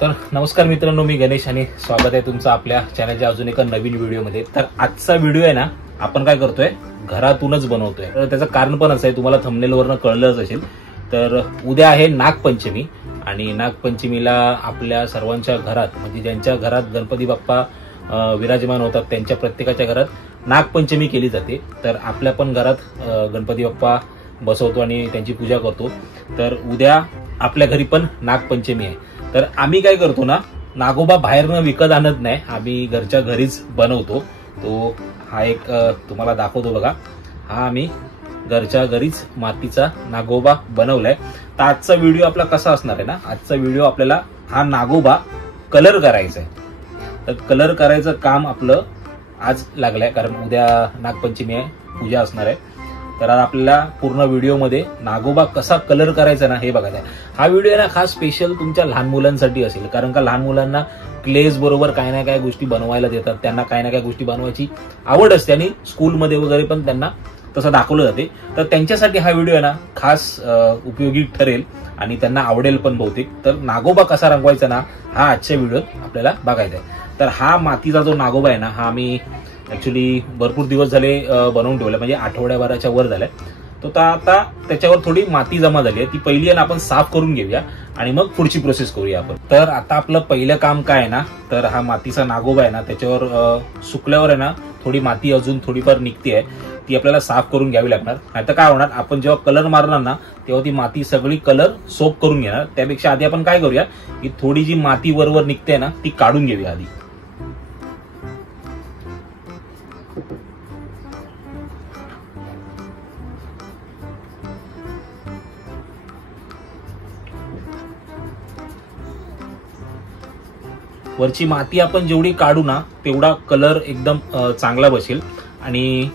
तर नमस्कार मित्रांनो, मी गणेश आणि स्वागत आहे तुमचं आपल्या चॅनलच्या अजून एका नवीन व्हिडिओमध्ये। तर आजचा व्हिडिओ आहे ना, आपण काय करतोय, घरातूनच बनवतोय। तर त्याचं कारण पण असं आहे, तुम्हाला थंबनेलवरनं कळलंच असेल। तर उद्या आहे नागपंचमी आणि नागपंचमीला आपल्या सर्वांच्या घरात म्हणजे ज्यांच्या घरात गणपती बाप्पा विराजमान होतात त्यांच्या प्रत्येकाच्या घरात नागपंचमी केली जाते। तर आपल्या पण घरात गणपती बाप्पा बसवतो आणि त्यांची पूजा करतो। तर उद्या आपल्या घरी पण नागपंचमी आहे। तर आम्ही काय करतो ना, नागोबा बाहेरनं विकत आणत नाही, आम्ही घरच्या घरीच बनवतो। तो हा एक तुम्हाला दाखवतो बघा, हा आम्ही घरच्या घरीच मातीचा नागोबा बनवलाय। तर आजचा व्हिडिओ आपला कसा असणार आहे ना, आजचा व्हिडिओ आपल्याला हा नागोबा कलर करायचा आहे। तर कलर करायचं काम आपलं आज लागलंय, कारण उद्या नागपंचमी आहे, पूजा असणार आहे। तर आज आपल्याला पूर्ण व्हिडिओमध्ये नागोबा कसा कलर करायचा ना हे बघायचं आहे। हा व्हिडिओ आहे ना खास स्पेशल तुमच्या लहान मुलांसाठी असेल, कारण का लहान मुलांना क्लेज बरोबर काही ना काही गोष्टी बनवायला देतात, त्यांना काही ना काही गोष्टी बनवायची आवड असते आणि स्कूलमध्ये वगैरे पण त्यांना तसं दाखवलं जाते। तर त्यांच्यासाठी हा व्हिडिओ आहे ना खास उपयोगी ठरेल आणि त्यांना आवडेल पण बहुतेक। तर नागोबा कसा रंगवायचा ना हा आजच्या व्हिडिओत आपल्याला बघायचा आहे। तर हा मातीचा जो नागोबा आहे ना, हा आम्ही ऍक्च्युली भरपूर दिवस झाले बनवून ठेवला, म्हणजे आठवड्याभराच्या वर झालाय। तो आता त्याच्यावर थोडी माती जमा झाली आहे, ती पहिली आहे आपण साफ करून घेऊया आणि मग पुढची प्रोसेस करूया आपण। तर आता आपलं पहिलं काम काय आहे ना, तर हा मातीचा नागोबा आहे ना, त्याच्यावर सुकल्यावर आहे ना थोडी माती अजून थोडीफार निघते आहे, ती आपल्याला साफ करून घ्यावी लागणार। आता काय होणार, आपण जेव्हा कलर मारणार ना तेव्हा ती माती सगळी कलर सोक करून घेणार। त्यापेक्षा आधी आपण काय करूया, की थोडी जी माती वरवर निघते ना ती काढून घेऊया आधी। वरची माती आपण जेवढी काढू ना तेवढा कलर एकदम चांगला बसेल आणि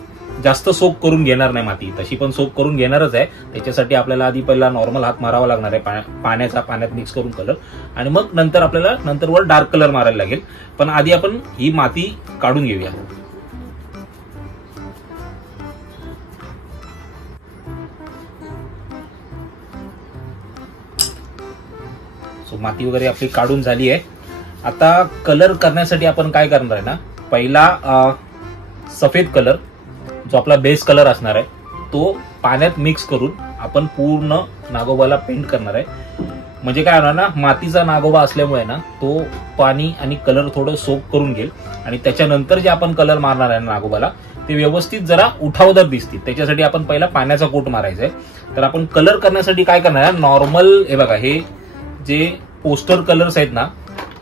जास्त सोक करून घेणार नाही माती, तशी पण सोक करून घेणारच आहे। त्याच्यासाठी आपल्याला आधी पहिला नॉर्मल हात मारावा लागणार आहे पाण्यात मिक्स करून कलर, आणि मग नंतर आपल्याला नंतरवर डार्क कलर मारायला लागेल। पण आधी आपण ही माती काढून घेऊया। सो माती वगैरे आपली काढून झाली आहे। आता कलर करण्यासाठी आपण काय करणार आहे ना, पहिला सफेद कलर जो आपला बेस कलर असणार आहे तो पाण्यात मिक्स करून आपण पूर्ण नागोबाला पेंट करणार आहे। म्हणजे काय होणार ना, मातीचा नागोबा असल्यामुळे ना तो पाणी आणि कलर थोडं सोक करून घेईल आणि त्याच्यानंतर जे आपण कलर मारणार आहे नागोबाला ते व्यवस्थित जरा उठावदार दिसतील। त्याच्यासाठी आपण पहिला पाण्याचा कोट मारायचा आहे। तर आपण कलर करण्यासाठी काय करणार आहे, नॉर्मल हे बघा, हे जे पोस्टर कलर्स आहेत ना,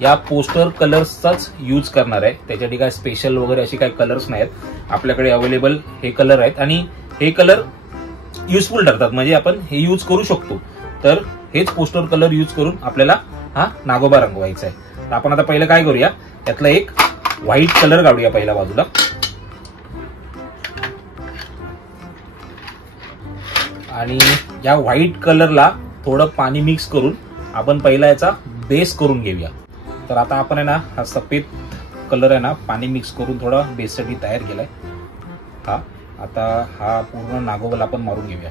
या पोस्टर कलर्सचाच यूज करणार आहे। त्याच्यासाठी काय स्पेशल वगैरे असे काही कलर्स नाहीत, आपल्याकडे अवेलेबल हे कलर आहेत आणि हे कलर युजफुल ठरतात, म्हणजे आपण हे यूज करू शकतो। तर हेच पोस्टर कलर यूज करून आपल्याला हा नागोबा रंगवायचा आहे। तर आपण आता पहिलं काय करूया, त्यातला एक व्हाईट कलर काढूया पहिल्या बाजूला, आणि या व्हाईट कलरला थोडं पाणी मिक्स करून आपण पहिला याचा बेस करून घेऊया। तर आता आपण आहे ना हा सफेद कलर आहे ना पाणी मिक्स करून थोडा बेससाठी तयार केलाय। आता हा पूर्ण नागोबाला आपण मारून घेऊया।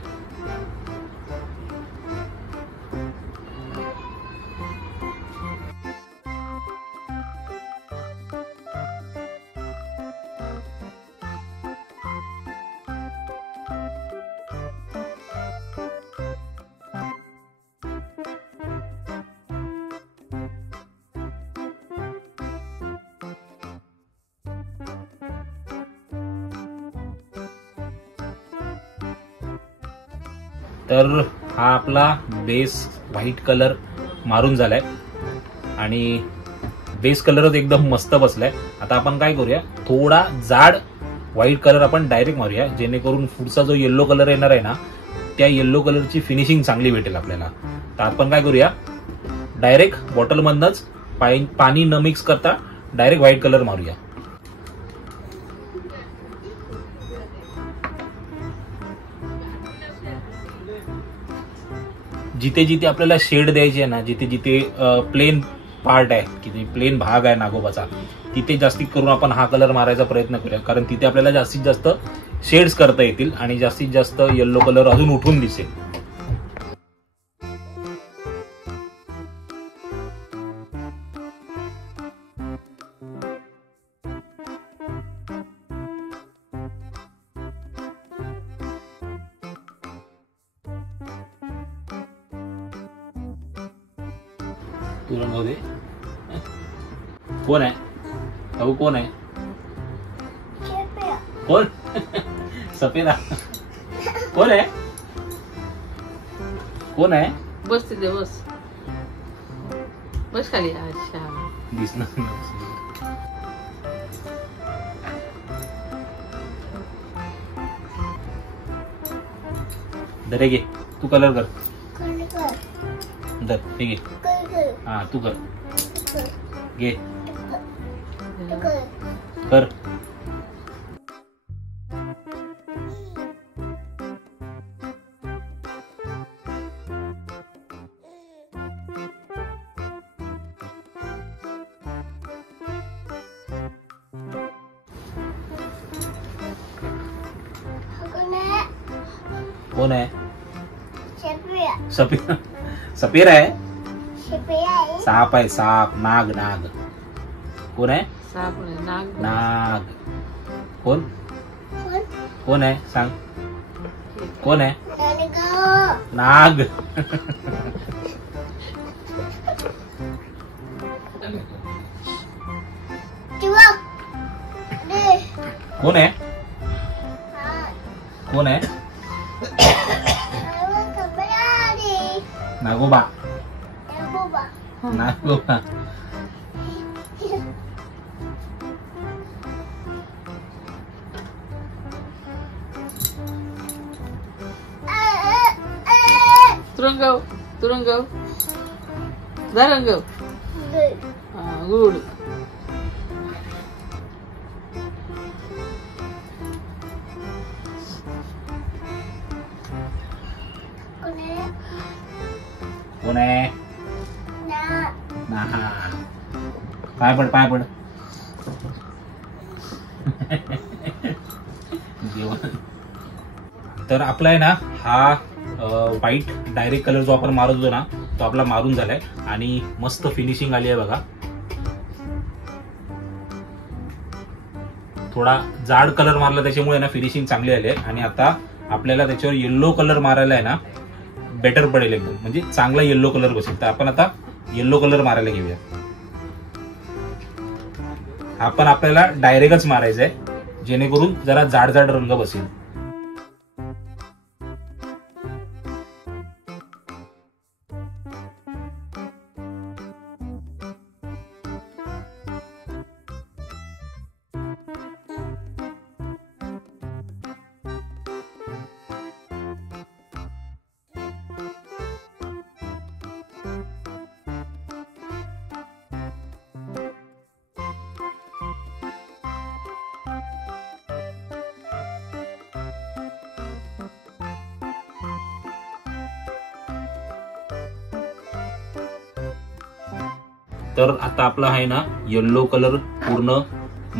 तर हा आपला बेस व्हाईट कलर मारून झालाय आणि बेस कलरच एकदम मस्त बसलाय। आता आपण काय करूया, थोडा जाड व्हाईट कलर आपण डायरेक्ट मारूया, जेणेकरून पुढचा जो येल्लो कलर येणार आहे ना त्या येल्लो कलरची फिनिशिंग चांगली भेटेल आपल्याला। तर आपण काय करूया, डायरेक्ट बॉटल मधनच पाणी न मिक्स करता डायरेक्ट व्हाईट कलर मारूया। जिथे जिथे आपल्याला शेड द्यायची आहे ना, जिथे जिथे प्लेन पार्ट आहे की प्लेन भाग आहे नागोबाचा, तिथे जास्तीत करून आपण हा कलर मारायचा प्रयत्न करूया, कारण तिथे आपल्याला जास्तीत जास्त शेड्स करता येतील आणि जास्तीत जास्त येल्लो कलर अजून उठून दिसेल। तू रंगव दे. कोण आहे भाऊ? कोण आहे? कोण? सफेदा. कोण आहे? कोण आहे? बस तिथे बस. बस खाली. अच्छा दिसणार. दरे घे तू कलर कर. दर हे घे. हा तू कर. घे कर. कोण आहे? सफेद. सफेद आहे. साप आहे. साप. नाग. नाग. कोण आहे? साप नाग. नाग. कोण? कोण आहे सांग. कोण आहे? नाग. कोण आहे? कोण आहे? नागोबा. नागोबा. तुरंगव. तुरंगव. जा रंगव. गुड. कोण आहे? नाहा. पाय पड. पाय पड. तर आपला आहे ना हा व्हाईट डायरेक्ट कलर जो आपण मारत होतो ना तो आपला मारून झालाय आणि मस्त फिनिशिंग आली आहे बघा. थोडा जाड कलर मारला त्याच्यामुळे ना फिनिशिंग चांगली आली आहे. आणि आता आपल्याला त्याच्यावर येल्लो कलर मारायला आहे ना बेटर पडेल एकदम, म्हणजे चांगला येल्लो कलर बसेल. तर आपण आता येल्लो कलर मारायला घेऊया. हा पण आपल्याला डायरेक्टच मारायचा आहे जेणेकरून जरा जाड जाड रंग बसेल. तर आता आपला आहे ना येल्लो कलर पूर्ण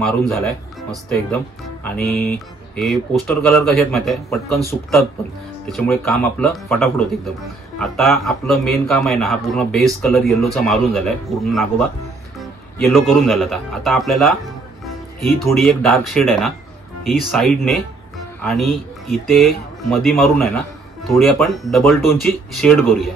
मारून झालाय मस्त एकदम. आणि हे पोस्टर कलर कसे आहेत माहिती आहे, पटकन सुकतात पण, त्याच्यामुळे काम आपलं फटाफट होतं एकदम. आता आपलं मेन काम आहे ना हा पूर्ण बेस कलर येल्लोचा मारून झालाय. पूर्ण नागोबा येल्लो करून झाला. आता आपल्याला ही थोडी एक डार्क शेड आहे ना ही साईडने आणि इथे मधी मारून आहे ना थोडी आपण डबल टोनची शेड करूया.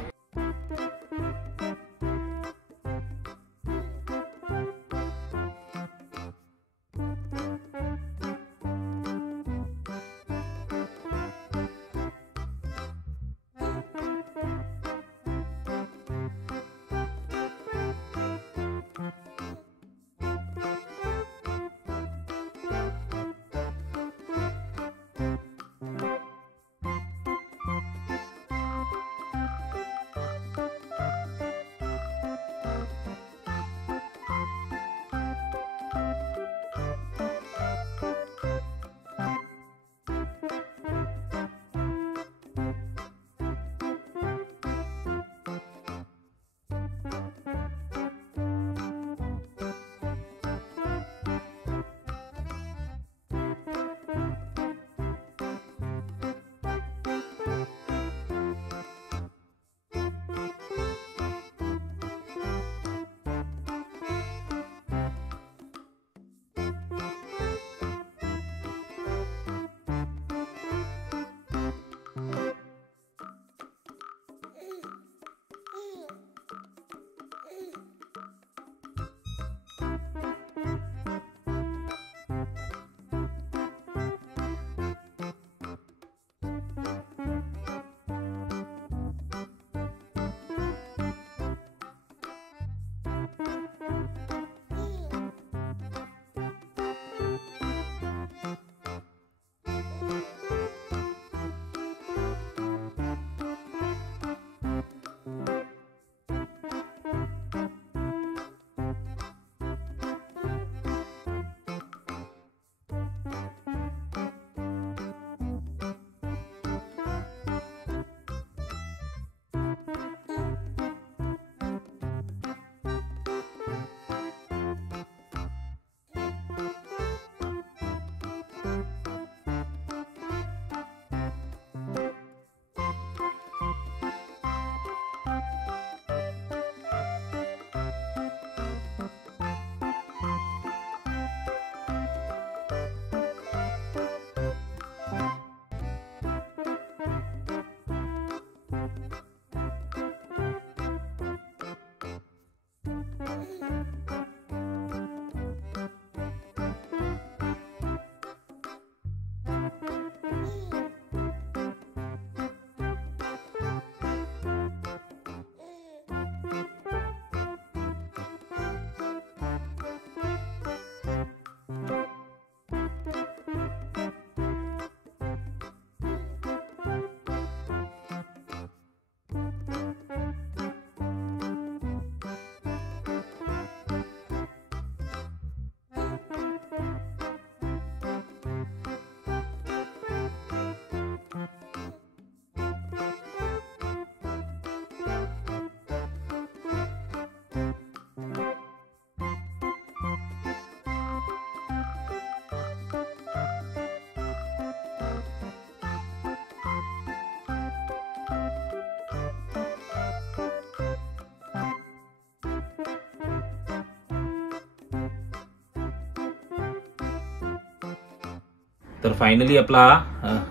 तर फायनली आपला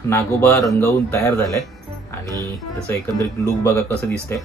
नागोबा रंगवून तयार झालाय आणि त्याचं एकंदरीत लुक बघा कसं दिसतंय.